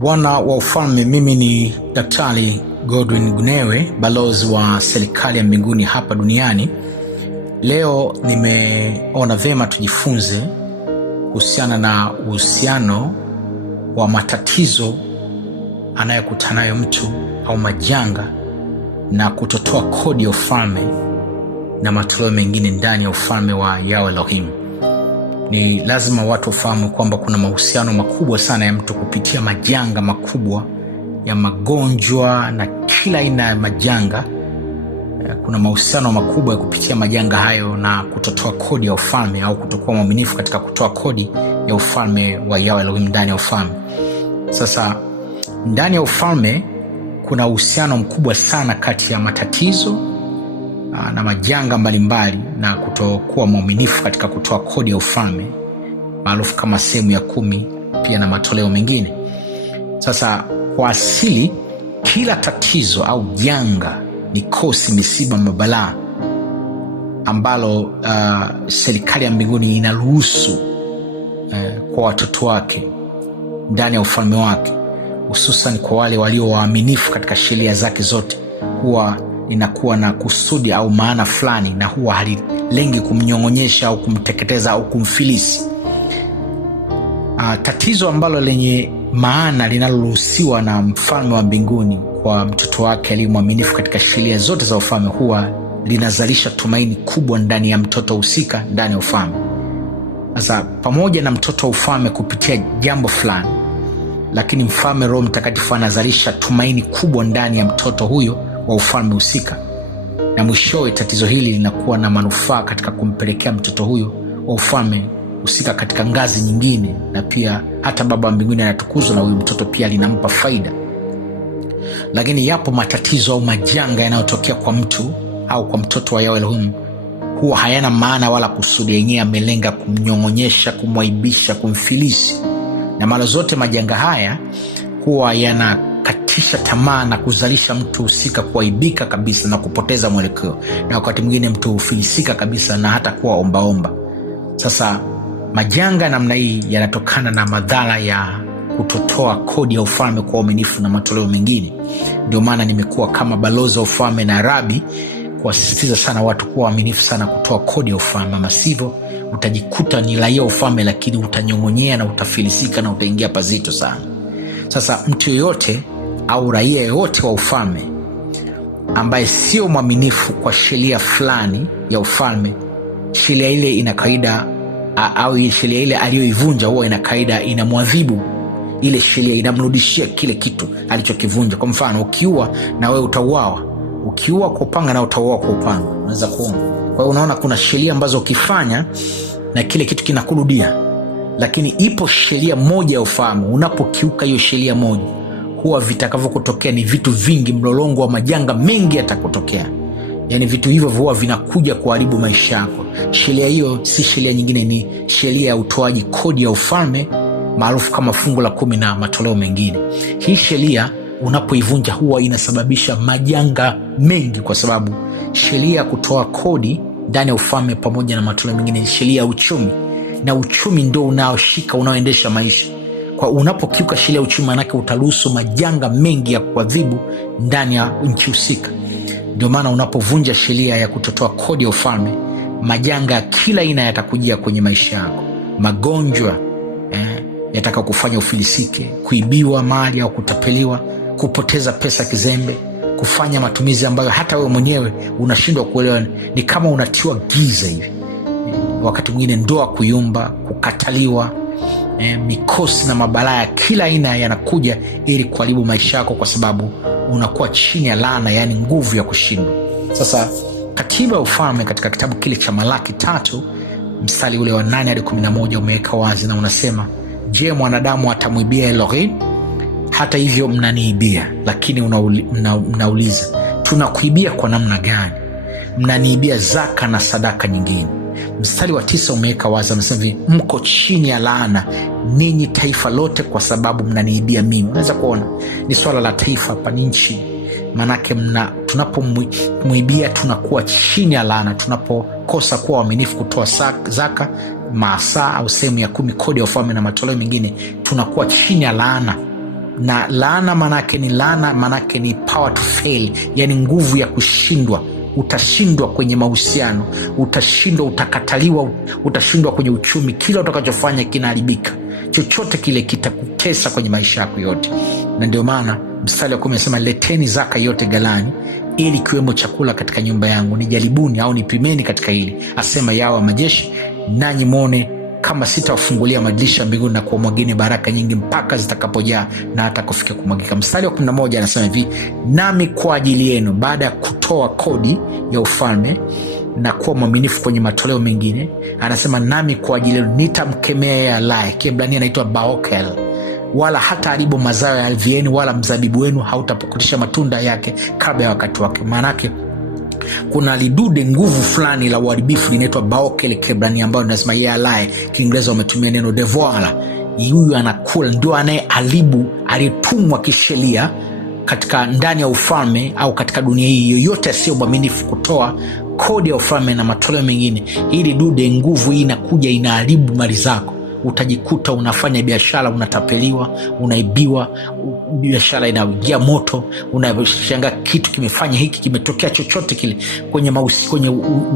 Bwana wa ufalme, mimi ni Daktari Godwin Gunewe, balozi wa serikali ya mbinguni hapa duniani. Leo nimeona vema tujifunze kuhusiana na uhusiano wa matatizo anayokutana nayo mtu au majanga na kutotoa kodi ya ufalme na matoleo mengine ndani ya ufalme wa Yahweh Elohim. Ni lazima watu wafahamu kwamba kuna mahusiano makubwa sana ya mtu kupitia majanga makubwa ya magonjwa na kila aina ya majanga. Kuna mahusiano makubwa ya kupitia majanga hayo na kutotoa kodi ya ufalme au kutokuwa mwaminifu katika kutoa kodi ya ufalme wa Yahweh Elohim ndani ya ufalme. Sasa ndani ya ufalme kuna uhusiano mkubwa sana kati ya matatizo na majanga mbalimbali na kutokuwa mwaminifu katika kutoa kodi ya ufalme maarufu kama sehemu ya 10, pia na matoleo mengine. Sasa kwa asili kila tatizo au janga ni kosi, misiba, mabalaa ambalo serikali ya mbinguni inaruhusu kwa watoto wake ndani ya ufalme wake, hususan kwa wale walio waaminifu katika sheria zake zote. Huwa inakuwa na kusudi au maana fulani, na huwa halilengi kumnyong'onyesha au kumteketeza au kumfilisi. Tatizo ambalo lenye maana linaloruhusiwa na mfalme wa mbinguni kwa mtoto wake aliye mwaminifu katika sheria zote za ufalme, huwa linazalisha tumaini kubwa ndani ya mtoto husika ndani ya ufalme. Sasa pamoja na mtoto wa ufalme kupitia jambo fulani, lakini mfalme Roho Mtakatifu anazalisha tumaini kubwa ndani ya mtoto huyo wa ufalme husika, na mwishowe tatizo hili linakuwa na manufaa katika kumpelekea mtoto huyo wa ufalme husika katika ngazi nyingine, na pia hata Baba wa mbinguni anatukuzwa na huyu mtoto pia linampa faida. Lakini yapo matatizo au majanga yanayotokea kwa mtu au kwa mtoto wa Yahweh Elohim, huwa hayana maana wala kusudi, yenyewe amelenga kumnyong'onyesha, kumwaibisha, kumfilisi. Na mara zote majanga haya huwa yanakatisha tamaa na kuzalisha mtu husika kuaibika kabisa na kupoteza mwelekeo, na wakati mwingine mtu hufilisika kabisa na hata kuwa ombaomba. Sasa majanga namna hii yanatokana na madhara ya kutotoa kodi ya ufalme kwa uaminifu na matoleo mengine. Ndio maana nimekuwa kama balozi wa ufalme na rabi kuwasisitiza sana watu kuwa waaminifu sana kutoa kodi ya ufalme, ama sivyo utajikuta ni raia wa ufalme lakini utanyong'onyea na utafilisika na utaingia pazito sana. Sasa mtu yoyote au raia yoyote wa ufalme ambaye sio mwaminifu kwa sheria fulani ya ufalme, sheria ile ina kaida au sheria ile aliyoivunja huwa ina kaida inamwadhibu ile sheria, inamrudishia kile kitu alichokivunja. Kwa mfano, ukiua na wewe utauawa, ukiua kwa upanga na utauawa kwa upanga, unaweza kuona. Kwa hiyo unaona kuna sheria ambazo ukifanya na kile kitu kinakurudia, lakini ipo sheria moja ya ufalme, unapokiuka hiyo sheria moja, huwa vitakavyokutokea ni vitu vingi, mlolongo wa majanga mengi yatakutokea. Yani vitu hivyo huwa vinakuja kuharibu maisha yako. Sheria hiyo si sheria nyingine, ni sheria ya utoaji kodi ya ufalme maarufu kama fungu la 10 na matoleo mengine. Hii sheria unapoivunja huwa inasababisha majanga mengi, kwa sababu sheria ya kutoa kodi ndani ya ufalme pamoja na matoleo mengine ni sheria ya uchumi, na uchumi ndio unaoshika, unaoendesha maisha. Kwa unapokiuka sheria ya uchumi, manake utaruhusu majanga mengi ya kuadhibu ndani ya nchi husika. Ndio maana unapovunja sheria ya kutotoa kodi ya ufalme, majanga ya kila aina yatakujia kwenye maisha yako. Magonjwa yataka kufanya ufilisike, kuibiwa mali au kutapeliwa, kupoteza pesa kizembe, kufanya matumizi ambayo hata wewe mwenyewe unashindwa kuelewa, ni kama unatiwa giza hivi. Wakati mwingine ndoa kuyumba, kukataliwa, mikosi na mabalaa ya kila aina yanakuja ili kuharibu maisha yako, kwa sababu unakuwa chini ya laana, yani nguvu ya kushindwa. Sasa katiba ya ufalme katika kitabu kile cha Malaki 3 mstari ule wa 8 hadi 11 umeweka wazi na unasema, je, mwanadamu atamwibia Elohim? Hata hivyo mnaniibia. Lakini mnauliza, tunakuibia kwa namna gani? Mnaniibia zaka na sadaka nyingine. Mstari wa 9 umeweka wazi, amesema mko chini ya laana ninyi taifa lote, kwa sababu mnaniibia mimi. Unaweza kuona ni swala la taifa hapa, ni nchi. Manake tunapomwibia tunakuwa chini ya laana. Tunapokosa kuwa waaminifu kutoa zaka, masaa au sehemu ya 10 kodi ya ufalme na matoleo mengine, tunakuwa chini ya laana na laana manake ni power to fail, yani nguvu ya kushindwa. Utashindwa kwenye mahusiano, utashindwa, utakataliwa, utashindwa kwenye uchumi. Kila utakachofanya kinaharibika, chochote kile kitakutesa kwenye maisha yako yote. Na ndio maana mstari wa 10 unasema, leteni zaka yote ghalani, ili kiwemo chakula katika nyumba yangu. Nijaribuni au nipimeni katika hili, asema Yahweh wa majeshi, nanyi mwone kama sitawafungulia madirisha mbinguni na kuwamwageni baraka nyingi mpaka zitakapojaa na hata kufika kumwagika. Mstari wa 11 anasema hivi, nami kwa ajili yenu, baada ya kutoa kodi ya ufalme na kuwa mwaminifu kwenye matoleo mengine, anasema nami kwa ajili yenu nitamkemea yeye alaye, Kiebrania anaitwa Baokel, wala hata haribu mazao ya ardhi yenu, wala mzabibu wenu hautapukutisha matunda yake kabla ya wakati wake. Maanake kuna lidude, nguvu fulani la uharibifu linaitwa Baokel Kiebrania, ambayo nasema yeye alaye, Kiingereza wametumia neno devour. Huyu anakula, ndio anayeharibu, alitumwa kisheria katika ndani ya ufalme au katika dunia hii. Yoyote asiyo mwaminifu kutoa kodi ya ufalme na matoleo mengine, hili dude, nguvu hii inakuja inaharibu mali zako. Utajikuta unafanya biashara, unatapeliwa, unaibiwa, biashara inaingia moto, unashangaa kitu kimefanya hiki, kimetokea chochote kile kwenye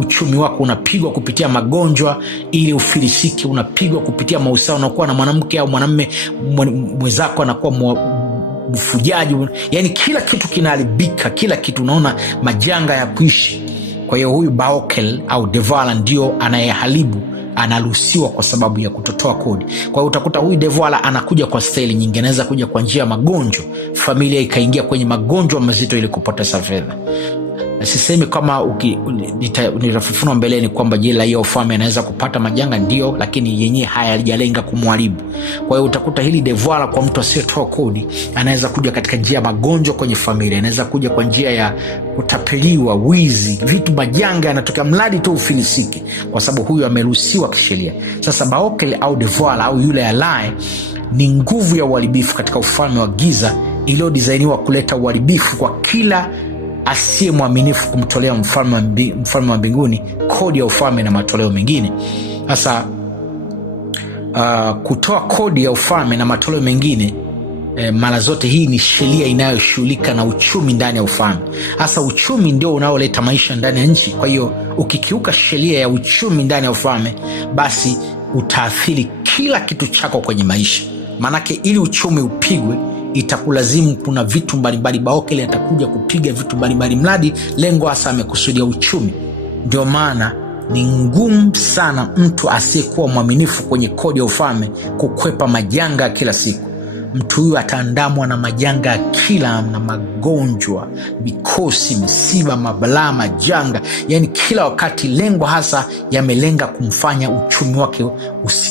uchumi wako, unapigwa kupitia magonjwa ili ufilisiki, unapigwa kupitia mahusiano, unakuwa na mwanamke au mwanamume mwenzako anakuwa mfujaji, yani kila kitu kinaharibika, kila kitu unaona majanga ya kuishi. Kwa hiyo huyu Baokel au Devala ndio anayeharibu, anaruhusiwa kwa sababu ya kutotoa kodi. Kwa hiyo utakuta huyu Devala anakuja kwa staili nyingi, anaweza kuja kwa njia ya magonjwa, familia ikaingia kwenye magonjwa mazito ili kupoteza fedha. Sisemi kama nitafufunua mbeleni kwamba jela hiyo ufalme anaweza kupata majanga, ndio, lakini yenyewe hayajalenga kumharibu. Kwa hiyo utakuta hili Devala kwa mtu asiyetoa kodi anaweza kuja katika njia ya magonjwa kwenye familia, anaweza kuja kwa njia ya kutapeliwa, wizi, vitu majanga yanatokea mradi tu ufilisiki, kwa sababu huyu ameruhusiwa kisheria. Sasa Baokel au Devala au yule alaye ni nguvu ya uharibifu katika ufalme wa giza iliyodizainiwa kuleta uharibifu kwa kila asiye mwaminifu kumtolea mfalme wa mbinguni kodi ya ufalme na matoleo mengine. Sasa kutoa kodi ya ufalme na matoleo mengine, mara zote hii ni sheria inayoshughulika na uchumi ndani ya ufalme. Hasa uchumi ndio unaoleta maisha ndani ya nchi. Kwa hiyo ukikiuka sheria ya uchumi ndani ya ufalme, basi utaathiri kila kitu chako kwenye maisha. Maanake ili uchumi upigwe itakulazimu kuna vitu mbalimbali. Baokel atakuja kupiga vitu mbalimbali, mradi lengo hasa amekusudia uchumi. Ndio maana ni ngumu sana mtu asiyekuwa mwaminifu kwenye kodi ya ufalme kukwepa majanga kila siku. Mtu huyu ataandamwa na majanga ya kila na magonjwa, mikosi, misiba, mabalaa, majanga, yani kila wakati. Lengo hasa yamelenga kumfanya uchumi wake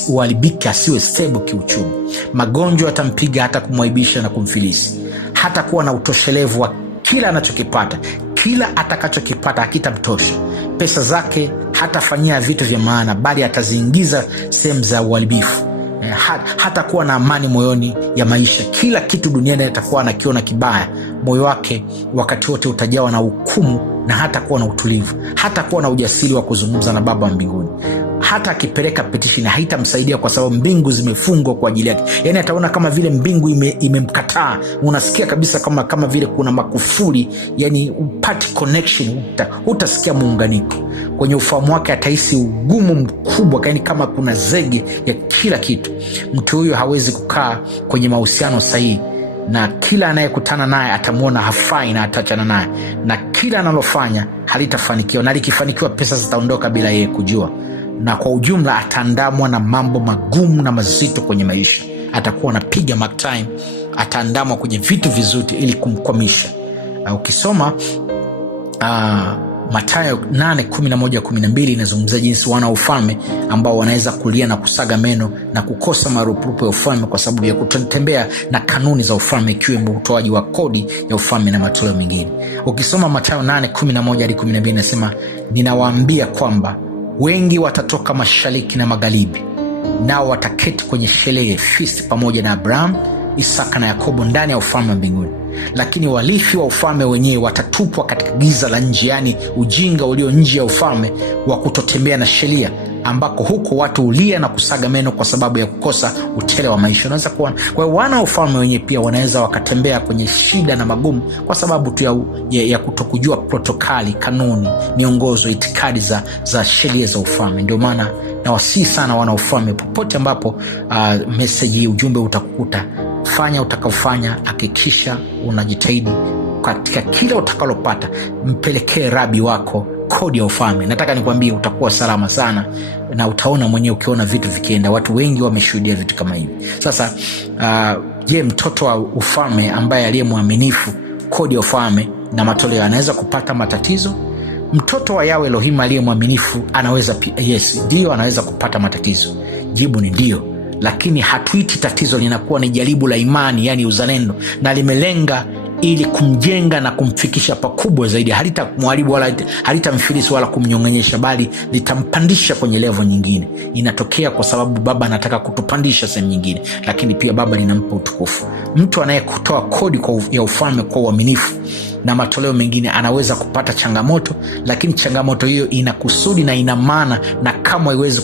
uharibike, asiwe stable kiuchumi. Magonjwa yatampiga hata kumwaibisha na kumfilisi. Hata kuwa na utoshelevu wa kila anachokipata, kila atakachokipata hakitamtosha. Pesa zake hatafanyia vitu vya maana, bali ataziingiza sehemu za uharibifu. Hata kuwa na amani moyoni ya maisha. Kila kitu duniani atakuwa anakiona kibaya. Moyo wake wakati wote utajawa na hukumu, na hata kuwa na utulivu, hata kuwa na ujasiri wa kuzungumza na Baba wa mbinguni. Hata akipeleka petition haitamsaidia, kwa sababu mbingu zimefungwa kwa ajili yake. Yani ataona kama vile mbingu imemkataa. Unasikia kabisa kama vile kuna makufuri, yani upati connection, utasikia muunganiko. Kwenye ufahamu wake atahisi ugumu mkubwa, yani kama kuna zege ya kila kitu. Mtu huyo hawezi kukaa kwenye mahusiano sahihi, na kila anayekutana naye atamwona hafai na atachana naye, na kila analofanya halitafanikiwa, na likifanikiwa pesa zitaondoka bila yeye kujua. Na kwa ujumla ataandamwa na mambo magumu na mazito kwenye maisha. Atakuwa anapiga mark time, ataandamwa kwenye vitu vizuri ili kumkwamisha. Ukisoma Mathayo 8:11-12 inazungumzia jinsi wana wa ufalme ambao wanaweza kulia na kusaga meno na kukosa marupurupu ya ufalme kwa sababu ya kutotembea na kanuni za ufalme, ikiwemo utoaji wa kodi ya ufalme na matoleo mengine. Ukisoma Mathayo 8:11-12 inasema, ninawaambia kwamba wengi watatoka mashariki na magharibi, nao wataketi kwenye sherehe feast pamoja na Abraham, Isaka na Yakobo ndani ya ufalme wa mbinguni. Lakini warithi wa ufalme wenyewe watatupwa katika giza la nje, yani ujinga ulio nje ya ufalme wa kutotembea na sheria, ambako huko watu ulia na kusaga meno kwa sababu ya kukosa utele wa maisha. Unaweza kuona, kwa hiyo wana ufalme wenyewe pia wanaweza wakatembea kwenye shida na magumu kwa sababu tu ya kutokujua protokali, kanuni, miongozo, itikadi za sheria za ufalme. Ndio maana nawasihi sana wana ufalme, popote ambapo message, ujumbe utakukuta, fanya utakaofanya, hakikisha unajitahidi katika kila utakalopata, mpelekee rabi wako kodi ya ufalme. Nataka nikwambie utakuwa salama sana, na utaona mwenyewe ukiona vitu vikienda. Watu wengi wameshuhudia vitu kama hivi. Sasa je, mtoto wa ufalme ambaye aliye mwaminifu kodi ya ufalme na matoleo anaweza kupata matatizo? Mtoto wa Yahweh Elohim aliye mwaminifu anaweza yes, ndio anaweza kupata matatizo. Jibu ni ndio, lakini hatuiti tatizo linakuwa ni jaribu la imani, yani uzalendo, na limelenga ili kumjenga na kumfikisha pakubwa zaidi. Halitamharibu wala halitamfilisi wala kumnyong'onyesha, bali litampandisha kwenye level nyingine. Inatokea kwa sababu Baba anataka kutupandisha sehemu nyingine, lakini pia Baba linampa utukufu. Mtu anayekutoa kodi ya ufalme kwa uaminifu na matoleo mengine anaweza kupata changamoto, lakini changamoto hiyo ina kusudi na ina maana, na kama haiwezi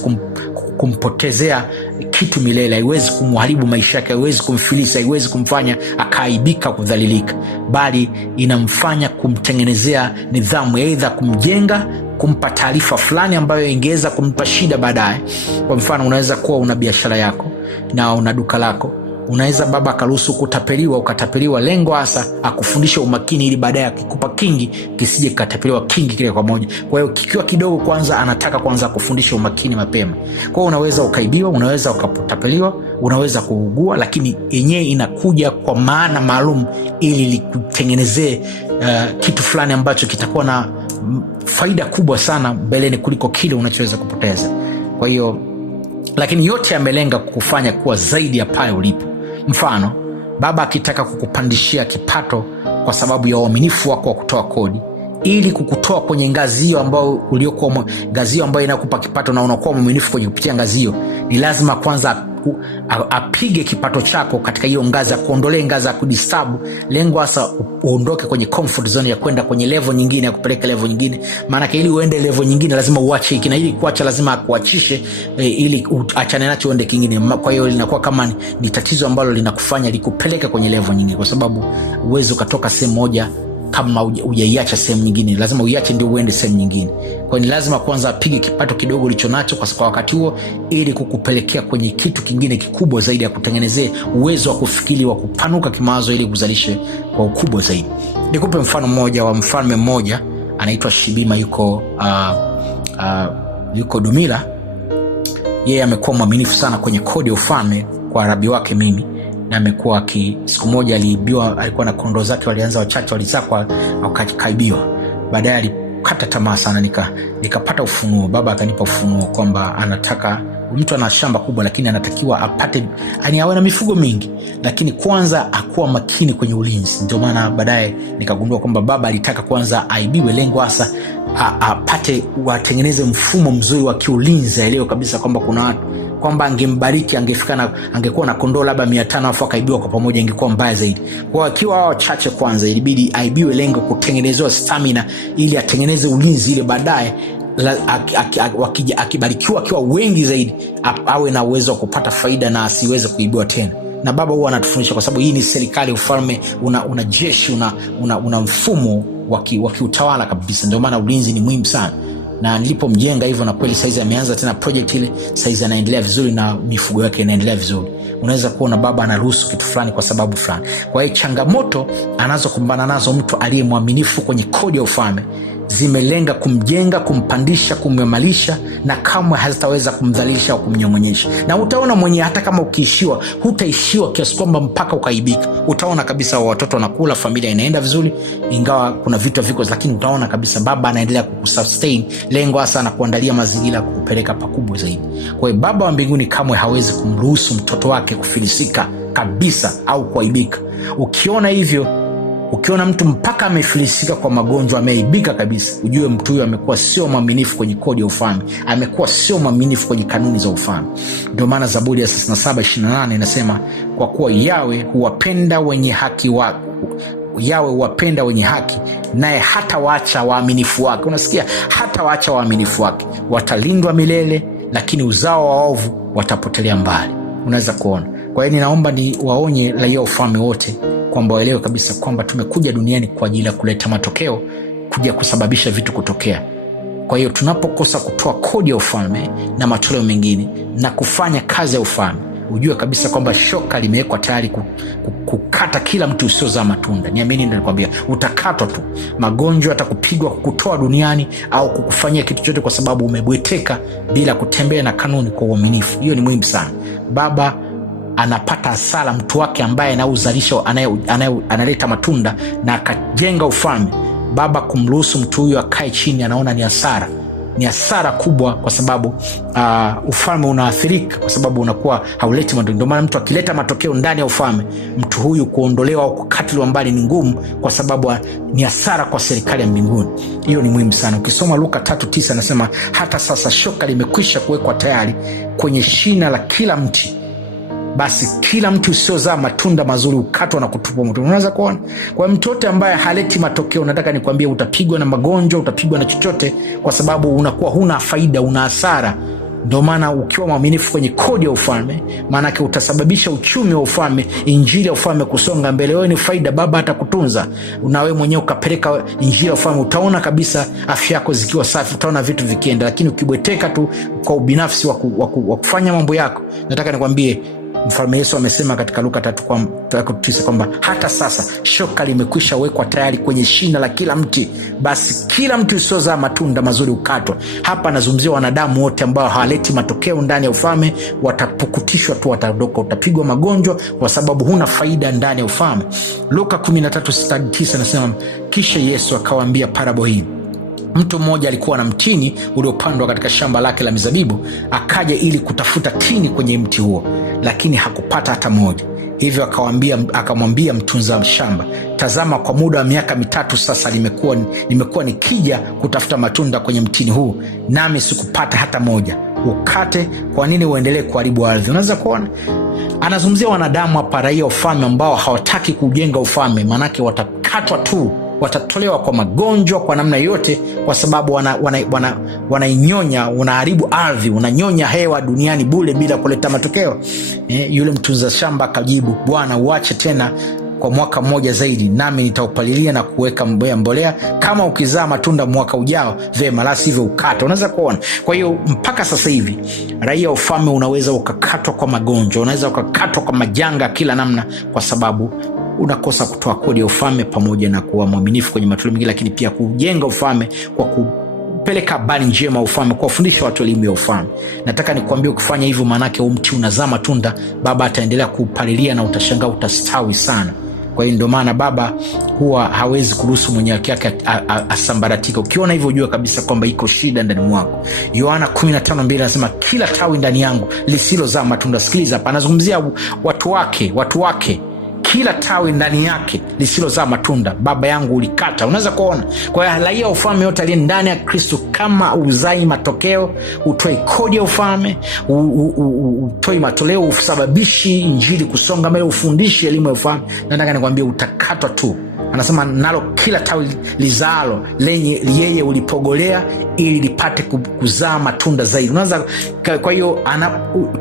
kumpotezea kitu milele, haiwezi kumharibu maisha yake, haiwezi kumfilisa, haiwezi kumfanya akaaibika, kudhalilika, bali inamfanya kumtengenezea nidhamu, aidha kumjenga, kumpa taarifa fulani ambayo ingeweza kumpa shida baadaye. Kwa mfano, unaweza kuwa una biashara yako na una duka lako, unaweza Baba akaruhusu kutapeliwa, ukatapeliwa, lengo hasa akufundisha umakini, ili baadaye akikupa kingi kisije kikatapeliwa kingi kile kwa moja. Kwa hiyo kikiwa kidogo, kwanza anataka kwanza kufundisha umakini mapema. Kwa hiyo unaweza ukaibiwa, unaweza ukatapeliwa, unaweza kuugua, lakini yenyewe inakuja kwa maana maalum ili likutengenezee kitu fulani ambacho kitakuwa na faida kubwa sana mbeleni kuliko kile unachoweza kupoteza. Kwa hiyo, lakini yote yamelenga kukufanya kuwa zaidi ya pale ulipo. Mfano, Baba akitaka kukupandishia kipato kwa sababu ya uaminifu wako wa kutoa kodi, ili kukutoa kwenye ngazi hiyo ambayo uliokuwa, ngazi hiyo ambayo inakupa kipato na unakuwa mwaminifu kwenye kupitia ngazi hiyo, ni lazima kwanza apige kipato chako katika hiyo ngazi, kuondolee ngazi ya kudisturb. Lengo hasa uondoke kwenye comfort zone ya kwenda kwenye level nyingine, ya kupeleka level nyingine. Maana ili uende level nyingine lazima uache hiki, na ili kuacha lazima akuachishe ili uachane nacho uende kingine. Kwa hiyo linakuwa kama ni tatizo ambalo linakufanya likupeleka kwenye level nyingine, kwa sababu uwezo ukatoka sehemu moja kama hujaiacha sehemu nyingine, lazima uiache ndio uende sehemu nyingine. Kwa hiyo ni lazima kwanza apige kipato kidogo ulicho nacho kwa wakati huo, ili kukupelekea kwenye kitu kingine kikubwa zaidi, ya kutengenezea uwezo wa kufikiri, wa kupanuka kimawazo, ili kuzalisha kwa ukubwa zaidi. Nikupe mfano mmoja wa mfalme mmoja anaitwa Shibima, yuko Dumila. Yeye amekuwa mwaminifu sana kwenye kodi ya ufalme kwa rabi wake mimi, na amekuwa siku moja aliibiwa, alikuwa na kondoo zake, walianza wachache, walizakwa, akaibiwa. Baadaye alikata tamaa sana, nikapata ufunuo. Baba akanipa ufunuo kwamba anataka mtu ana shamba kubwa, lakini anatakiwa apate, awe na mifugo mingi, lakini kwanza akuwa makini kwenye ulinzi. Ndio maana baadaye nikagundua kwamba Baba alitaka kwanza aibiwe, lengo hasa apate, watengeneze mfumo mzuri wa kiulinzi, aelewe kabisa kwamba kuna watu, kwamba angembariki, angekuwa na kondoo labda 500 afu akaibiwa kwa pamoja, ingekuwa mbaya zaidi. Kwa akiwa hao chache kwanza, ilibidi aibiwe, lengo kutengenezewa stamina ili atengeneze ulinzi, ile baadaye akibarikiwa akiwa wengi zaidi awe na uwezo wa kupata faida na asiweze kuibiwa tena. Na Baba huwa anatufundisha, kwa sababu hii ni serikali, ufalme una jeshi, una mfumo wa kiutawala kabisa. Ndio maana ulinzi ni muhimu sana. Na nilipomjenga hivyo, na kweli saizi ameanza tena project ile, saizi anaendelea vizuri na mifugo yake inaendelea vizuri. Unaweza kuona Baba anaruhusu kitu fulani kwa sababu fulani. Kwa hiyo changamoto anazokumbana nazo mtu aliye mwaminifu kwenye kodi ya ufalme zimelenga kumjenga, kumpandisha, kumwemalisha, na kamwe hazitaweza kumdhalilisha au kumnyong'onyesha. Na utaona mwenyewe, hata kama ukiishiwa, hutaishiwa kiasi kwamba mpaka ukaibika. Utaona kabisa watoto wanakula, familia inaenda vizuri, ingawa kuna vitu viko, lakini utaona kabisa Baba anaendelea kukusustain, lengo hasa na kuandalia mazingira kukupeleka pakubwa zaidi. Kwa hiyo Baba wa mbinguni kamwe hawezi kumruhusu mtoto wake kufilisika kabisa au kuaibika. Ukiona hivyo, ukiona mtu mpaka amefilisika kwa magonjwa, ameaibika kabisa, ujue mtu huyo amekuwa sio mwaminifu kwenye kodi ya ufalme, amekuwa sio mwaminifu kwenye kanuni za ufalme. Ndio maana Zaburi ya 67:28 inasema, kwa kuwa Yawe huwapenda wenye haki Yawe huwapenda wenye haki, naye hata waacha waaminifu wake. Unasikia, hata waacha waaminifu wake, watalindwa milele, lakini uzao wa waovu watapotelea mbali. Unaweza kuona. Kwa hiyo ninaomba ni waonye raia ufalme wote kwamba waelewe kabisa kwamba tumekuja duniani kwa ajili ya kuleta matokeo, kuja kusababisha vitu kutokea. Kwa hiyo tunapokosa kutoa kodi ya ufalme na matoleo mengine na kufanya kazi ya ufalme, ujue kabisa kwamba shoka limewekwa tayari kukata kila mtu usiozaa matunda. Niamini ninakwambia, utakatwa tu. Magonjwa atakupigwa kukutoa duniani au kukufanyia kitu chochote kwa sababu umebweteka bila kutembea na kanuni kwa uaminifu. Hiyo ni muhimu sana. Baba anapata hasara mtu wake ambaye anauzalisha, analeta matunda na akajenga ufalme. Baba kumruhusu mtu huyo akae chini, anaona ni hasara. Ni hasara kubwa, kwa sababu ufalme unaathirika kwa sababu unakuwa hauleti matokeo. Ndio maana mtu akileta matokeo ndani ya ufalme, mtu huyu kuondolewa au kukatiliwa mbali ni ngumu, kwa sababu ni hasara kwa serikali ya mbinguni. Hiyo ni muhimu sana. Ukisoma Luka 3:9 anasema, hata sasa shoka limekwisha kuwekwa tayari kwenye shina la kila mti, basi kila mtu usiozaa matunda mazuri ukatwa na kutupwa moto. Unaweza kuona. Kwa mtu yote ambaye haleti matokeo, nataka nikwambie, utapigwa na magonjwa, utapigwa na chochote, kwa sababu unakuwa huna faida, una hasara. Ndio maana ukiwa mwaminifu kwenye kodi ya ufalme, maanake utasababisha uchumi wa ufalme, injili ya ufalme kusonga mbele. Wewe ni faida, Baba atakutunza. Na wewe mwenyewe ukapeleka injili ya ufalme, utaona kabisa afya yako zikiwa safi, utaona vitu vikienda. Lakini ukibweteka tu kwa ubinafsi wa kufanya mambo yako, nataka nikwambie, Mfalme Yesu amesema katika Luka 3:9 kwamba hata sasa shoka limekwisha wekwa tayari kwenye shina la kila mti, basi kila mti usiozaa matunda mazuri ukatwa. Hapa anazungumzia wanadamu wote ambao hawaleti matokeo ndani ya ufalme, watapukutishwa tu, wataondoka, utapigwa magonjwa kwa sababu huna faida ndani ya ufalme. Luka 13:9 anasema, kisha Yesu akawaambia parabo hii. Mtu mmoja alikuwa na mtini uliopandwa katika shamba lake la mizabibu. Akaja ili kutafuta tini kwenye mti huo, lakini hakupata hata moja. Hivyo akamwambia mtunza shamba, tazama, kwa muda wa miaka 3 sasa nimekuwa nikija kutafuta matunda kwenye mtini huu, nami sikupata hata moja. Ukate, kwa nini uendelee kuharibu ardhi? Unaweza kuona anazungumzia wanadamu hapa, raia ufalme ambao hawataki kujenga ufalme, manake watakatwa tu, watatolewa kwa magonjwa, kwa namna yote, kwa sababu wanainyonya, unaharibu ardhi, unanyonya hewa duniani bure bila kuleta matokeo. Yule mtunza shamba akajibu, Bwana, uache tena kwa mwaka mmoja zaidi, nami nitaupalilia na kuweka mbolea. Kama ukizaa matunda mwaka ujao, vema, la sivyo ukata. Unaweza kuona. Kwa hiyo mpaka sasa hivi raia ufalme unaweza ukakatwa kwa magonjwa, unaweza ukakatwa kwa majanga kila namna, kwa sababu unakosa kutoa kodi ya ufalme pamoja na kuwa mwaminifu kwenye matoleo mengine, lakini pia kujenga ufalme kwa kupeleka habari njema ya ufalme, kuwafundisha watu elimu ya ufalme. Nataka nikuambie, ukifanya hivyo, maanake mti unazaa matunda, Baba ataendelea kuupalilia na utashangaa, utastawi sana. Kwa hiyo ndio maana Baba huwa hawezi kuruhusu mwenye haki yake asambaratika. Ukiona hivyo, ujue kabisa kwamba iko shida ndani mwako. Yohana 15:2 anasema, kila tawi ndani yangu lisilozaa matunda. Sikiliza hapa, anazungumzia watu wake. Kila tawi ndani yake lisilozaa matunda, Baba yangu ulikata. Unaweza kuona. Kwa hiyo raia wa ufalme yote aliye ndani ya Kristo, kama uzai matokeo, utoi kodi ya ufalme, utoi matoleo, usababishi injili kusonga mbele, ufundishi elimu ya ufalme, nataka nikwambie, utakatwa tu. Anasema, nalo kila tawi lizaalo lenye yeye ulipogolea ili lipate kuzaa matunda zaidi. Unaweza. Kwa hiyo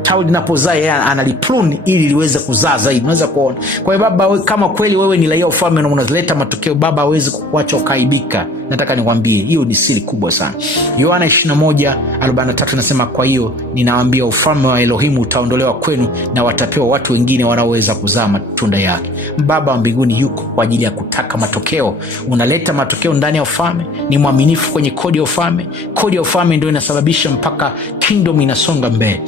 tawi linapozaa yeye analiprune ili liweze kuzaa zaidi. Unaweza kuona. Kwa hiyo Baba, kama kweli wewe ni raia ufalme na unaleta matokeo, Baba hawezi kukuacha ukaibika. Nataka nikwambie, hiyo ni siri kubwa sana. Yohana 21:43 nasema, kwa hiyo ninawaambia, ufalme wa Elohimu utaondolewa kwenu na watapewa watu wengine wanaoweza kuzaa matunda yake. Baba wa mbinguni yuko kwa ajili ya kutaka matokeo. Unaleta matokeo ndani ya ufalme, ni mwaminifu kwenye kodi ya ufalme. Kodi ya ufalme ndio inasababisha mpaka kingdom inasonga mbele.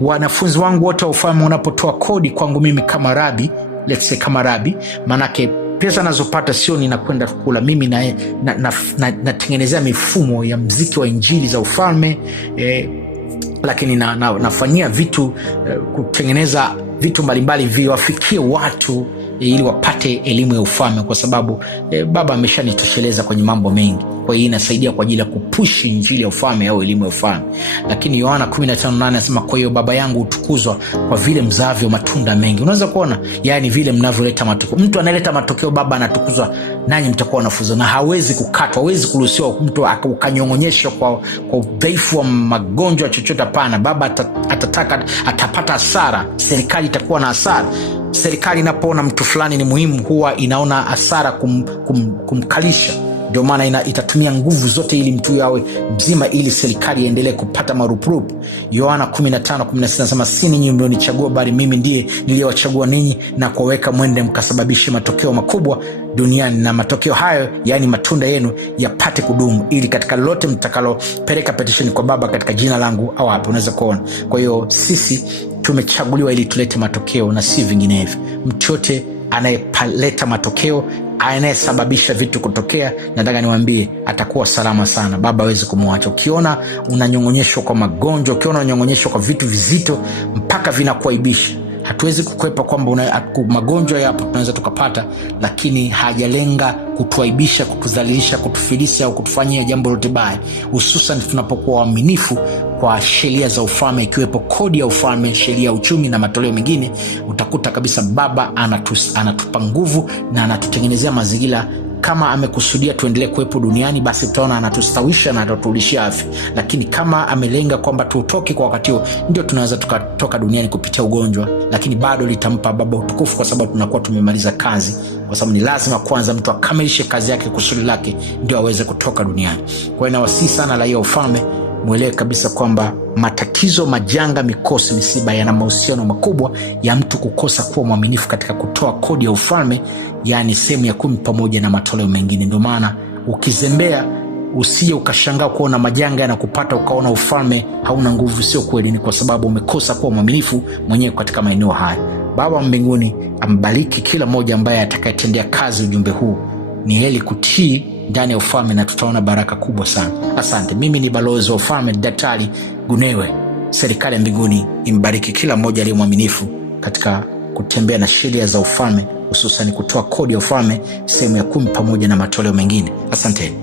Wanafunzi wangu wote wa ufalme wanapotoa kodi kwangu mimi kama rabi, let's say kama rabi, manake pesa nazopata sio ninakwenda kula mimi, natengenezea mifumo ya mziki wa injili za ufalme, lakini nafanyia vitu, kutengeneza vitu mbalimbali viwafikie watu, ili wapate elimu ya ufalme, kwa sababu baba ameshanitosheleza kwenye mambo mengi. Kwa hiyo inasaidia kwa ajili ya kupushi injili ya ufalme au elimu ya ufalme. Lakini Yohana 15:8 anasema, kwa hiyo Baba yangu utukuzwa kwa vile mzavyo matunda mengi. Unaweza kuona, yani vile mnavyoleta matokeo. Mtu analeta matokeo, Baba anatukuzwa, nanyi mtakuwa wanafunzi. Na hawezi kukatwa, hawezi kuruhusiwa mtu ukanyong'onyeshwa kwa udhaifu wa magonjwa chochote. Hapana, Baba atataka, atapata hasara. Serikali itakuwa na hasara. Serikali inapoona mtu fulani ni muhimu, huwa inaona hasara kumkalisha. Ndio maana itatumia nguvu zote ili mtu yawe mzima, ili serikali iendelee kupata marupurupu. Yohana 15:16 anasema, si ninyi mlionichagua, bali mimi ndiye niliyewachagua ninyi na kuwaweka mwende mkasababishe matokeo makubwa duniani, na matokeo hayo, yani matunda yenu, yapate kudumu, ili katika lolote mtakalopeleka petition kwa Baba katika jina langu awape. Unaweza kuona. Kwa hiyo sisi tumechaguliwa ili tulete matokeo na si vinginevyo. Mtu yote anayeleta matokeo, anayesababisha vitu kutokea, nataka niwaambie atakuwa salama sana. Baba hawezi kumwacha. Ukiona unanyong'onyeshwa kwa magonjwa, ukiona unanyong'onyeshwa kwa vitu vizito mpaka vinakuaibisha, hatuwezi kukwepa kwamba magonjwa yapo, tunaweza tukapata, lakini hajalenga kutuaibisha, kutudhalilisha, kutufilisi au kutufanyia jambo lote baya, hususan tunapokuwa waaminifu kwa sheria za ufalme, ikiwepo kodi ya ufalme, sheria ya uchumi na matoleo mengine. Utakuta kabisa Baba anatupa nguvu na anatutengenezea mazingira. Kama amekusudia tuendelee kuwepo duniani, basi tutaona anatustawisha na ataturudishia afya. Lakini kama amelenga kwamba tutoke kwa wakati huo, ndio tunaweza tukatoka duniani kupitia ugonjwa, lakini bado litampa Baba utukufu, kwa sababu tunakuwa tumemaliza kazi. Kwa sababu ni lazima kwanza mtu akamilishe kazi yake, kusudi lake, ndio aweze kutoka duniani. Kwa hiyo nawasihi sana raia wa ufalme, mwelewe kabisa kwamba matatizo, majanga, mikosi, misiba yana mahusiano makubwa ya mtu kukosa kuwa mwaminifu katika kutoa kodi ya ufalme, yani sehemu ya 10 pamoja na matoleo mengine. Ndio maana ukizembea, usije ukashangaa kuona majanga yanakupata ukaona ufalme hauna nguvu. Sio kweli, ni kwa sababu umekosa kuwa mwaminifu mwenyewe katika maeneo haya. Baba wa mbinguni ambariki kila mmoja ambaye atakayetendea kazi ujumbe huu. Ni heri kutii ndani ya ufalme na tutaona baraka kubwa sana. Asante. Mimi ni balozi wa ufalme, Daktari Gunewe. Serikali ya mbinguni imbariki kila mmoja aliye mwaminifu katika kutembea na sheria za ufalme, hususan kutoa kodi ya ufalme, sehemu ya 10 pamoja na matoleo mengine. Asante.